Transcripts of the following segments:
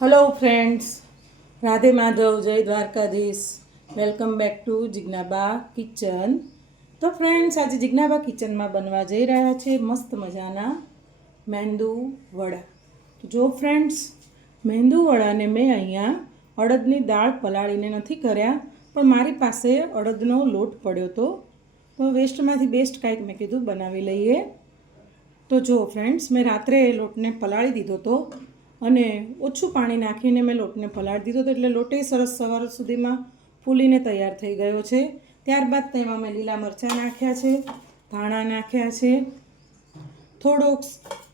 Hello friends, Radhe Madhav, जय Dwarkadhish. Welcome back to Jigyaba kitchen. तो friends, आज जिज्ञाबा किचन में बनवा जई रह्या छे मस्त मजाना मेंदू वड़ा। तो जो फ्रेंड्स, मेंदू वड़ा ने मैं अहींया अड़दनी दाळ पलाळीने नथी कर्या, पण मारी पासे अड़दनो लोट पड्यो तो वेस्टमांथी बेस्ट कांईक मैं कीधुं बनावी लईए। तो जो फ्रेंड्स, मैं रात्रे लोटने पलाળી દીધો હતો અને ઓછું પાણી નાખીને મેં લોટને પલાળી દીધો હતો, એટલે લોટે સરસ સવાર સુધીમાં ફૂલીને તૈયાર થઈ ગયો છે। ત્યારબાદ તેમાં મેં લીલા મરચાં નાખ્યા છે, ધાણા નાખ્યા છે, થોડોક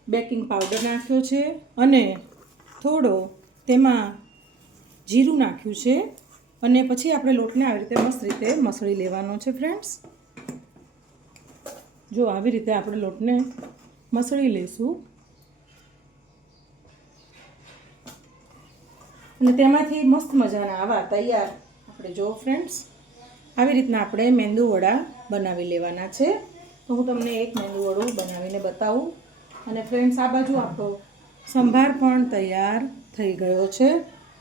બેકિંગ પાવડર નાખ્યો છે અને થોડો તેમાં જીરું નાખ્યું છે અને પછી આપણે લોટને આવી રીતે મસ્ત રીતે મસળી લેવાનો છે ફ્રેન્ડ્સ। જો આવી રીતે આપણે લોટને મસળી લેશું અને તેમાંથી મસ્ત મજાના આવા તૈયાર આપણે જો ફ્રેન્ડ્સ આવી રીતના આપણે મેંદુ વડા બનાવી લેવાના છે। તો હું તમને એક મેંદુ વડું બનાવીને બતાવું। અને ફ્રેન્ડ્સ, આ બાજુ આપણો સંભાર પણ તૈયાર થઈ ગયો છે।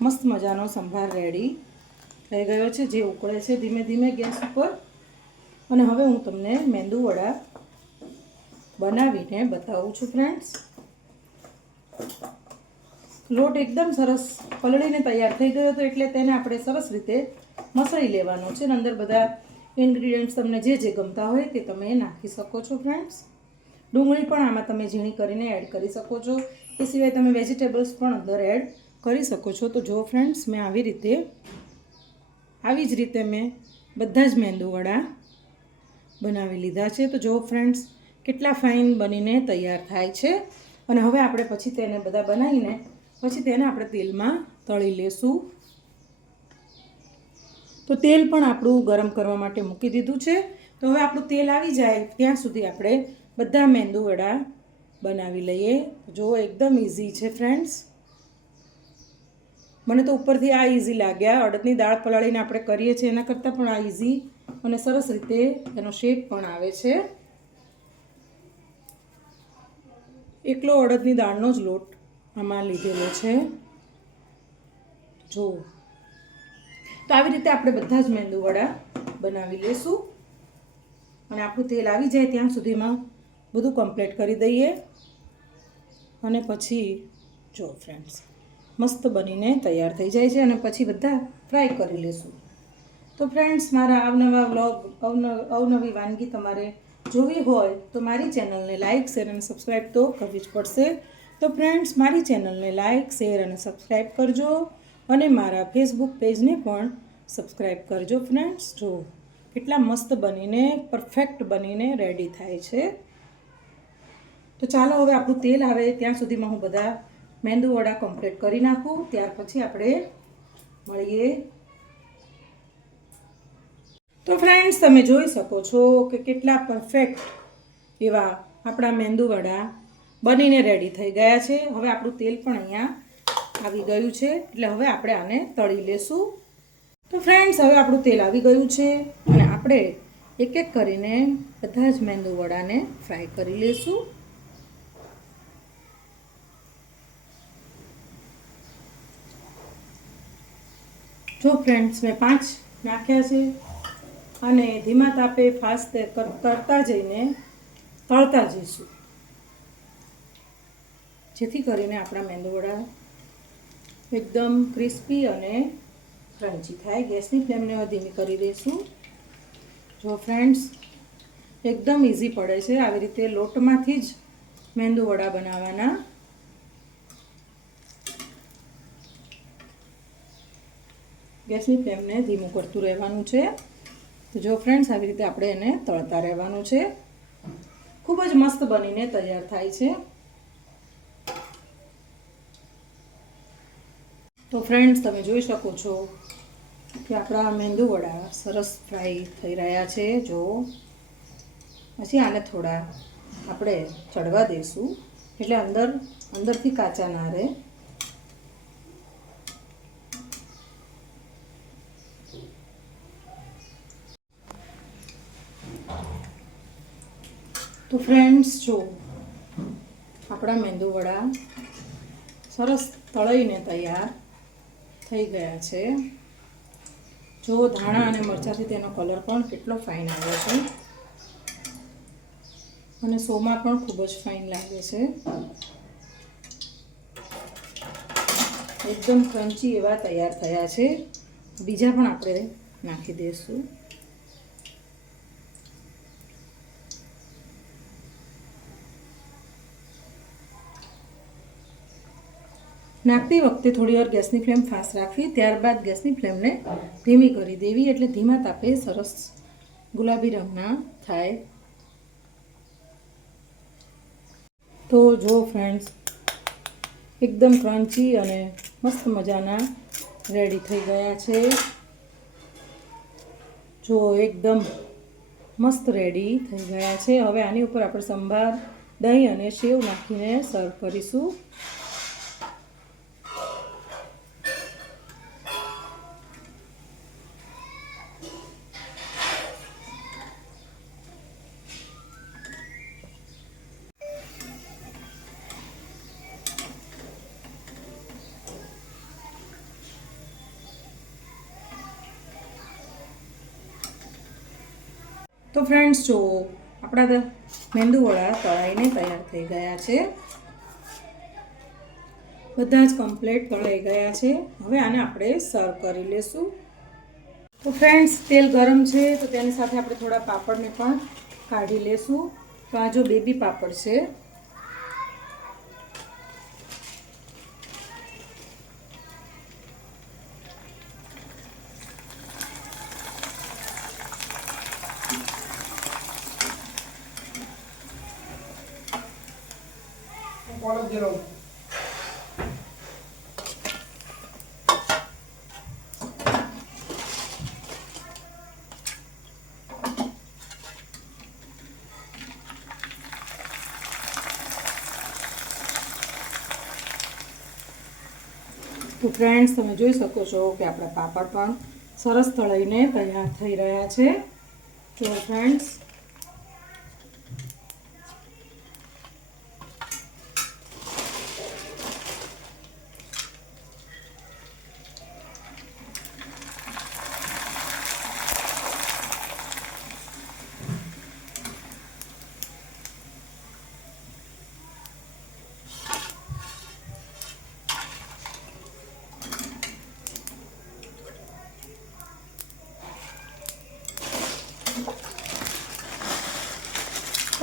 મસ્ત મજાનો સંભાર રેડી થઈ ગયો છે, જે ઉકળે છે ધીમે ધીમે ગેસ ઉપર। અને હવે હું તમને મેંદુ વડા બનાવીને બતાવું છું ફ્રેન્ડ્સ। લોટ એકદમ સરસ પલળીને તૈયાર થઈ ગયો હતો, એટલે તેને આપણે સરસ રીતે મસળી લેવાનો છે અને અંદર બધા ઇન્ગ્રીડિયન્ટ્સ તમને જે જે ગમતા હોય તે તમે નાખી શકો છો ફ્રેન્ડ્સ। ડુંગળી પણ આમાં તમે ઝીણી કરીને એડ કરી શકો છો, એ સિવાય તમે વેજીટેબલ્સ પણ અંદર એડ કરી શકો છો। તો જો ફ્રેન્ડ્સ, મેં આવી જ રીતે મેં બધા જ મેંદુ વડા બનાવી લીધા છે। તો જો ફ્રેન્ડ્સ, કેટલા ફાઇન બનીને તૈયાર થાય છે। અને હવે આપણે પછી તેને બધા બનાવીને પછી તેને આપણે તેલમાં તળી લેશું। તો તેલ પણ આપણું ગરમ કરવા માટે મૂકી દીધું છે। તો હવે આપણું તેલ આવી જાય ત્યાં સુધી આપણે બધા મેંદુ વડા બનાવી લઈએ। જો એકદમ ઇઝી છે ફ્રેન્ડ્સ, મને તો ઉપરથી આ ઇઝી લાગ્યા। અડદની દાળ પલાળીને આપણે કરીએ છીએ એના કરતાં પણ આ ઇઝી અને સરસ રીતે એનો શેપ પણ આવે છે। એકલો અડદની દાળનો જ લોટ આમાં લીધેલો છે જો। તો આવી રીતે આપણે બધા જ મેંદુ વડા બનાવી લેશું અને આપણું તેલ આવી જાય ત્યાં સુધીમાં બધું કમ્પ્લીટ કરી દઈએ અને પછી જો ફ્રેન્ડ્સ, મસ્ત બનીને તૈયાર થઈ જાય છે અને પછી બધા ફ્રાય કરી લેશું। તો ફ્રેન્ડ્સ, મારા અવનવા વ્લોગ, અવનવી વાનગી તમારે જોવી હોય તો મારી ચેનલને લાઇક, શેર અને સબસ્ક્રાઈબ તો કરવી જ પડશે। તો ફ્રેન્ડ્સ, મારી ચેનલને લાઇક, શેર અને સબસ્ક્રાઈબ કરજો અને મારા ફેસબુક પેજને પણ સબસ્ક્રાઈબ કરજો ફ્રેન્ડ્સ। જો કેટલા મસ્ત બનીને પરફેક્ટ બનીને રેડી થાય છે। તો ચાલો હવે આપણું તેલ આવે ત્યાં સુધીમાં હું બધા મેંદુ વડા કમ્પ્લીટ કરી નાખું, ત્યાર પછી આપણે મળીએ। તો ફ્રેન્ડ્સ, તમે જોઈ શકો છો કે કેટલા પરફેક્ટ એવા આપણા મેંદુ વડા બનીને રેડી થઈ ગયા છે। હવે આપણું તેલ પણ અહીંયા આવી ગયું છે, એટલે હવે આપણે આને તળી લેશું। તો ફ્રેન્ડ્સ, હવે આપણું તેલ આવી ગયું છે અને આપણે એક એક કરીને બધા જ મેંદુ વડાને ફ્રાય કરી લેશું। જો ફ્રેન્ડ્સ, મેં 5 નાખ્યા છે અને ધીમા તાપે ફાસ્ટ કરતા જઈને તળતા જઈશું, જેથી કરીને આપણા મેંદુ વડા એકદમ ક્રિસ્પી અને ક્રન્ચી થાય। ગેસની ફ્લેમને ધીમી કરી દઈશું। જો ફ્રેન્ડ્સ, એકદમ ઇઝી પડે છે આવી રીતે લોટમાંથી જ મેંદુ વડા બનાવવાના। ગેસની ફ્લેમને ધીમું કરતું રહેવાનું છે। તો જો ફ્રેન્ડ્સ, આવી રીતે આપણે એને તળતા રહેવાનું છે। ખૂબ જ મસ્ત બનીને તૈયાર થાય છે। તો ફ્રેન્ડ્સ, તમે જોઈ શકો છો કે આપણા મેંદુ વડા સરસ ફ્રાય થઈ રહ્યા છે। જો પછી આને થોડા આપણે ચડવા દઈશું, એટલે અંદરથી કાચા ના રહે। તો ફ્રેન્ડ્સ, જો આપણા મેંદુ વડા સરસ તળાઈને તૈયાર થઈ ગયા છે. જો ધાણા અને મરચાંથી તેનો કલર પણ કેટલો ફાઇન આવે છે અને સોમાં પણ ખૂબ જ ફાઇન લાગે છે. એકદમ ક્રન્ચી એવા તૈયાર થયા છે. બીજા પણ આપણે નાખી દઈશું. નાખતી વખતે થોડી વાર ગેસની ફ્લેમ ફાસ્ટ રાખવી, ત્યારબાદ ગેસની ફ્લેમને ધીમી કરી દેવી, એટલે ધીમા તાપે સરસ ગુલાબી રંગના થાય. તો જો ફ્રેન્ડ્સ, એકદમ ક્રન્ચી અને મસ્ત મજાના રેડી થઈ ગયા છે. જો એકદમ મસ્ત રેડી થઈ ગયા છે. હવે આની ઉપર આપણે સંભાર, દહીં અને સેવ નાખીને સર્વ કરીશું. તો ફ્રેન્ડ્સ, જો આપણા મેંદુવડા તળાઈને તૈયાર થઈ ગયા છે. બધા જ કમ્પ્લીટ તળાઈ ગયા છે. હવે આને આપણે સર્વ કરી લેશું. તો ફ્રેન્ડ્સ, તેલ ગરમ છે તો તેની સાથે આપણે થોડા પાપડને પણ કાઢી લેશું. તો આ જો બેબી પાપડ છે. તો ફ્રેન્ડ્સ, તમે જોઈ શકો છો કે આપણા પાપડ પણ સરસ તળાઈને તૈયાર થઈ રહ્યા છે. તો ફ્રેન્ડ્સ,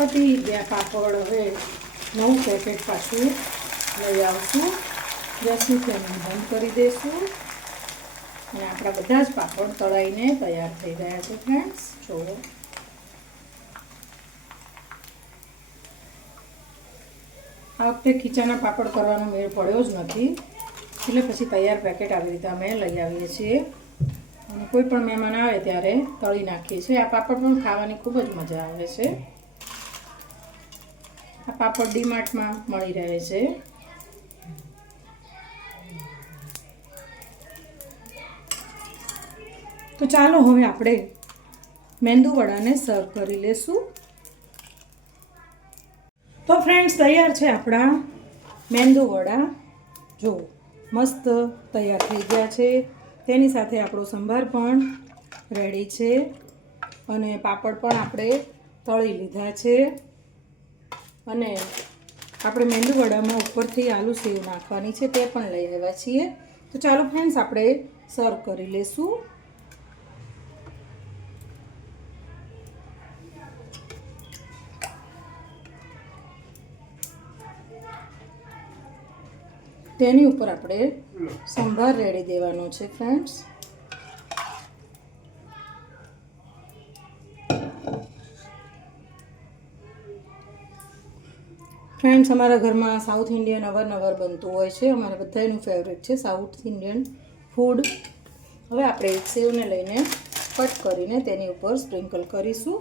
પતી ગયા પાપડ. હવે નવું પેકેટ પાછું લઈ આવશું. ગેસની ફ્લેમ બંધ કરી દઈશું અને આપણા બધા જ પાપડ તળાઈને તૈયાર થઈ ગયા છે. ફ્રેન્ડ્સ, જુઓ, આ વખતે ખીચાના પાપડ કરવાનો મેળ પડ્યો જ નથી, એટલે પછી તૈયાર પેકેટ આવી રીતે અમે લઈ આવીએ છીએ અને કોઈ પણ મહેમાન આવે ત્યારે તળી નાખીએ છીએ. આ પાપડ પણ ખાવાની ખૂબ જ મજા આવે છે. આ પાપડ ડીમાર્ટમાં મળી રહે છે. તો ચાલો હવે આપણે મેંદુવડાને સર્વ કરી લેશું. તો ફ્રેન્ડ્સ, તૈયાર છે આપણા મેંદુવડા. જો મસ્ત તૈયાર થઈ ગયા છે. તેની સાથે આપણો સંભાર પણ રેડી છે અને પાપડ પણ આપણે તળી લીધા છે અને આપણે મેંદુવડામાં ઉપરથી આલુ સેવ નાખવાની છે તે પણ લઈ આવ્યા છીએ. તો ચાલો ફ્રેન્ડ્સ, આપણે સર્વ કરી લેશું. તેની ઉપર આપણે સંભાર રેડી દેવાનો છે. ફ્રેન્ડ્સ, અમારા ઘરમાં સાઉથ ઇન્ડિયન અવારનવાર બનતું હોય છે. અમારે બધાનું ફેવરેટ છે સાઉથ ઇન્ડિયન ફૂડ. હવે આપણે એક સેવને લઈને કટ કરીને તેની ઉપર સ્પ્રિંકલ કરીશું.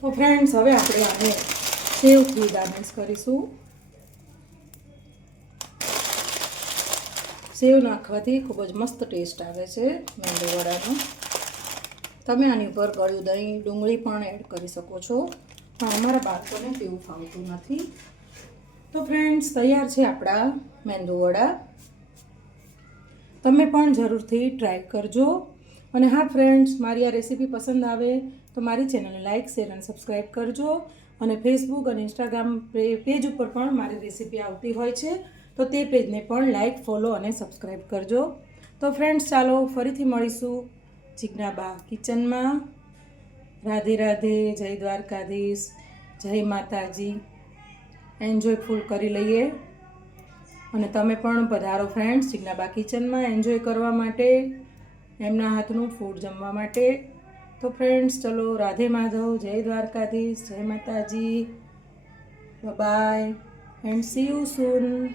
તો ફ્રેન્ડ્સ, હવે આપણે આને સેવથી ગાર્નિશ કરીશું. સેવ નાખવાથી ખૂબ જ મસ્ત ટેસ્ટ આવે છે મેંદુવડાનો. તમે આની ઉપર ગળ્યું દહીં, ડુંગળી પણ એડ કરી શકો છો, પણ અમારા બાળકોને તેવું ફાવતું નથી. તો ફ્રેન્ડ્સ તૈયાર છે આપણા મેંદુ વડા. તમે પણ જરૂરથી ટ્રાય કરજો. અને હા ફ્રેન્ડ્સ, મારી આ રેસીપી પસંદ આવે તો મારી ચેનલને લાઇક, શેર અને સબસ્ક્રાઈબ કરજો. અને ફેસબુક અને ઇન્સ્ટાગ્રામ પેજ ઉપર પણ મારી રેસીપી આવતી હોય છે, તો તે પેજને પણ લાઇક, ફોલો અને સબસ્ક્રાઈબ કરજો. તો ફ્રેન્ડ્સ, ચાલો ફરીથી મળીશું જીજ્ઞાબા કિચનમાં. રાધે રાધે, જય દ્વારકાધીશ, જય માતાજી. એન્જોય ફૂલ કરી લઈએ. અને તમે પણ પધારો ફ્રેન્ડ્સ જીજ્ઞાબા કિચનમાં એન્જોય કરવા માટે, એમના હાથનું ફૂડ જમવા માટે. તો ફ્રેન્ડ્સ, ચલો રાધે માધવ, જય દ્વારકાધીશ, જય Mataji, bye and see you soon.